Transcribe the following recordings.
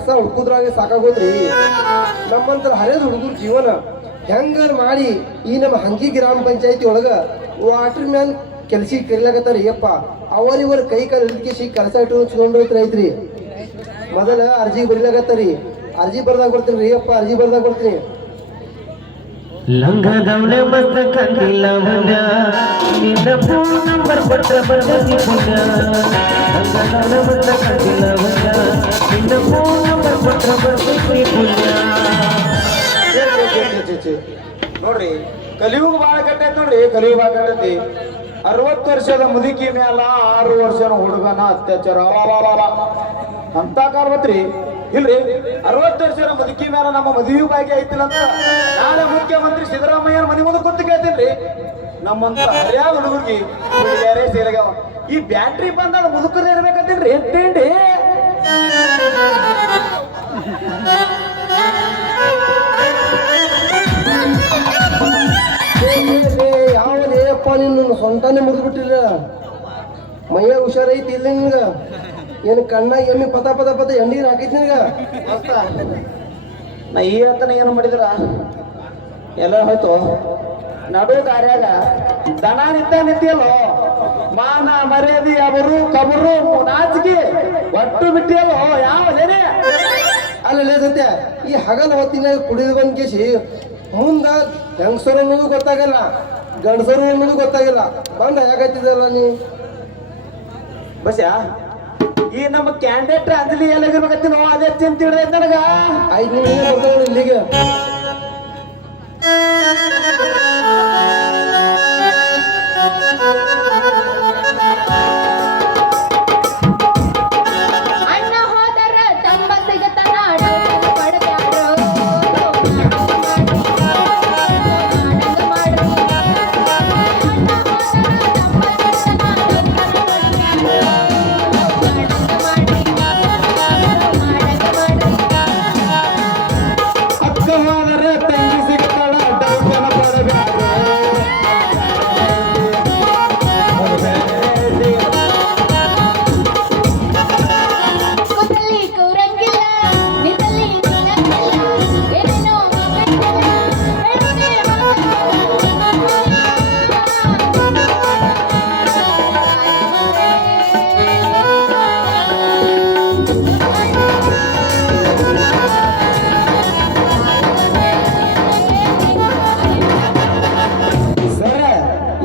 ಕಸ ಹುಡ್ಕುದ್ರಾಗೆ ಸಾಕಾಗೋದ್ರಿ. ನಮ್ಮಂತರ ಹರಿಯದ ಹುಡುಗರ ಜೀವನ ಹೆಂಗಾರ ಮಾಡಿ ಈ ನಮ್ಮ ಹಂಗಿ ಗ್ರಾಮ ಪಂಚಾಯತಿ ಒಳಗ ವಾಟರ್ ಮ್ಯಾನ್ ಕೆಲ್ಸಿಗೆ ಕರಿಲಾಕತ್ತಾರ. ಯಪ್ಪ ಅವರಿವರ ಕೈ ಕಾಲು ಹಿಡಿದು ಕೆಲಸ ಇಟ್ಕೊಂಡ್ರೈತ್ರಿ. ಮೊದಲ ಅರ್ಜಿ ಬರಿಲಾಕತ್ತಾರಿ. ಅರ್ಜಿ ಬರ್ದಾಗ ಬರ್ತೀನಿ ರೀ ಅಪ್ಪ, ಅರ್ಜಿ ಬರ್ದಾಗ ಬರ್ತೀನಿ. ಲಂಗದವಳೆ ಮಸ್ತ ಕಂದಿಲ್ಲ ಮುಂದ ನಿನ್ನ ಫೋನ್ ನಂಬರ್ ಕೊಟ್ಟ ಬರ್ದಿ ಪುಣ್ಯ. ಲಂಗದವಳೆ ಮಸ್ತ ಕಂದಿಲ್ಲ ಮುಂದ ನಿನ್ನ ಫೋನ್ ನಂಬರ್ ಕೊಟ್ಟ ಬರ್ದಿ ಪುಣ್ಯ. ನೋಡ್ರಿ ಕಲಿಯುಗ ಬಾಳ ಕಟ್ಟೈತಿ ನೋಡ್ರಿ, ಕಲಿಯುಗ ಬಾಳ ಕಟ್ಟೈತಿ. 60 ವರ್ಷದ ಮುದುಕಿ ಮ್ಯಾಲ 6 ವರ್ಷದ ಹುಡುಗನ ಅತ್ಯಾಚಾರ ಅಂತ ಕಾಲ್ವತ್ರಿ. ಇಲ್ರಿ 60 ವರ್ಷದ ಮುದುಕಿ ಮ್ಯಾಲ ನಮ್ಮ ಮದುವೆ ಭಾಗ್ಯ ಐತಿಲ್ಲ ಅಂತ ನಾಳೆ ಮುಖ್ಯಮಂತ್ರಿ ಸಿದ್ದರಾಮಯ್ಯನ ಮನೆ ಮುಂದೆ ಕೂತು ಕೇಳ್ತೀನಿ. ನಮ್ಮಂತ ಹರಿಯಾದ ಹುಡುಗರಿಗೆ ಯಾರೇ ಸೇರಿಗಾವ ಈ ಬ್ಯಾಟ್ರಿ ಬಂದಾಗ ಮುದುಕರು ಇರ್ಬೇಕಂತೀನ್ರಿ. ಎಂತೇಂಡಿ ಯಾವಲೇಪ್ಪ ನಿನ್ನ ಸೊಂಟನೇ ಮುರಿದು ಬಿಟ್ಟಿಲ್ಲ. ಮೈಯ ಹುಷಾರೈತಿ ಇಲ್ಲ ನಿನ್ಗ? ಏನು ಕಣ್ಣಾಗ ಎಮ್ಮಿ ಪದ ಪದ ಪದ ಎಣ್ಣೀರು ಹಾಕೈತಿ ನಿನ್ಗ? ನಾ ಈ ಹತ್ತನ ಏನು ಮಾಡಿದ್ರ ಎಲ್ಲ ಹೋಯ್ತು. ನಡು ದಾರ್ಯಾಗ ದನ ನಿಂತಿಯಲ್ಲೋ, ಮಾನ ಮರ್ಯಾದಿ ಅವರು ಕಬರು ನಾಚಿಗೆ ಒಟ್ಟು ಬಿಟ್ಟಿಯಲ್ಲೋ ಯಾವಲೇನೆ. ಅಲ್ಲೇ ಸತ್ಯ ಈ ಹಗಲ ಹೊತ್ತಿನಾಗ ಕುಡಿದು ಬಂದ್ ಕೇಸಿ ಮುಂದ ಹೆಂಗಸರು ಅನ್ನೋದು ಗೊತ್ತಾಗಲ್ಲ, ಗಂಡಸರು ಅನ್ನೋದು ಗೊತ್ತಾಗಲ್ಲ. ಬಂದ ಯಾಕತ್ತಿದಲ್ಲ ನೀ ಬಸ್ಯಾ ಈ ನಮ್ಮ ಕ್ಯಾಂಡಿಡೇಟ್ ಅಂಜಲಿ ಎಲ್ಲಾಗಿರ್ಬೇಕತ್ತಿ ನಾವು ಅದೇ ಚಿಂತಿಡ್ದೈತೆ ನನಗ. 5 ನಿಮಿಷ ಬರ್ತಾಳೆ ಇಲ್ಲಿಗೆ.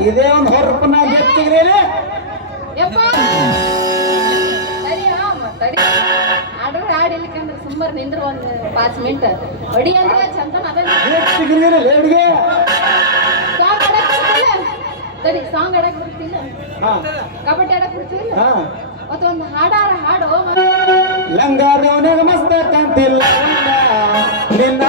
ಇದೇ ಒಂದು ಹೊರಪನ ಗೆತ್ತಿಗ್ರಿ. ಸುಮ್ಮರ್ ನಿಂದ್ರ ಒಂದು 5 ಮಿನಿಟ್ ಹೊಡಿ ಅಂದ್ರೆ ಚಂದನ ಅದ ಸರಿ. ಸಾಂಗ್ ಆಡಕ್ ಬರ್ತಿಲ್ಲ, ಕಬಡ್ಡಿ ಆಡಕ್ ಬರ್ತಿಲ್ಲ, ಮತ್ತೊಂದು ಹಾಡಾರ ಹಾಡು. ಲಂಗಾರವನಾಗ ಮಸ್ತ ಕಂತಿಲ್ಲ ನಿನ್ನ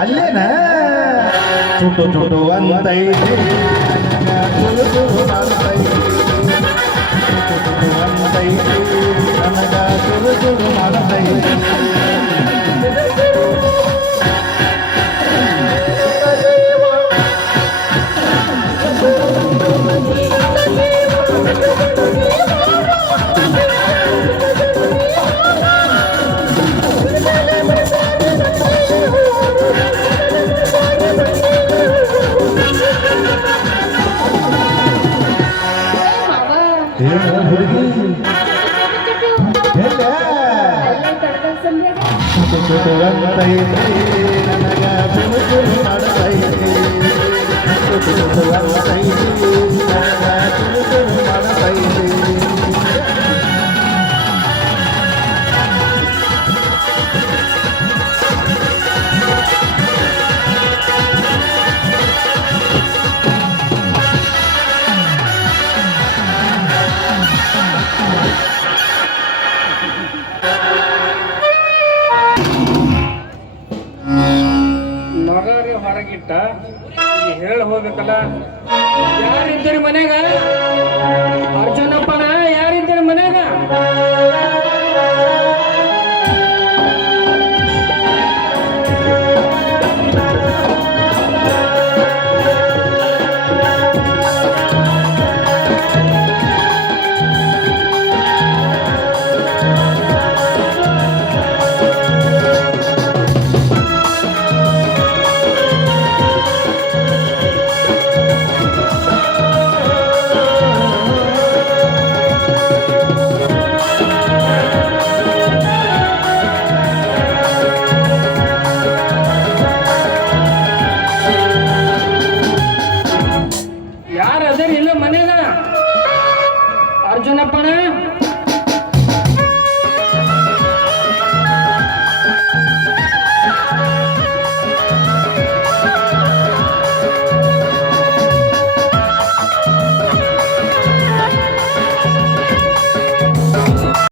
ಅಲ್ಲೇನ ಚುಟು ಚುಟು ಅಂತೈತಿ ನನಗ ಚುರು ಚುರು ಮಾಡತೈತಿ ತುಟುಟುವಂತೈತಿ ನನಗ ತುಳು ತುಳು ಮಾಡತೈತಿ ತುಟುಟುವಂತೈತಿ ನನಗ ತುಳು ತುಳು ಮಾಡತೈತಿ ಮಗರಿ ಹೊರಗಿಟ್ಟ ಹೇಳಿ ಹೋಗ್ಬೇಕಲ್ಲ. ಯಾರಿದ್ದೀರಿ ಮನ್ಯಾಗ? ಅರ್ಜುನಪ್ಪನ ಯಾರಿದ್ದೀರಿ ಮನ್ಯಾಗ? ಯಾರು ಅದರಿ ಇಲ್ಲ ಮನ್ಯಾಗ? ಅರ್ಜುನಪ್ಪನ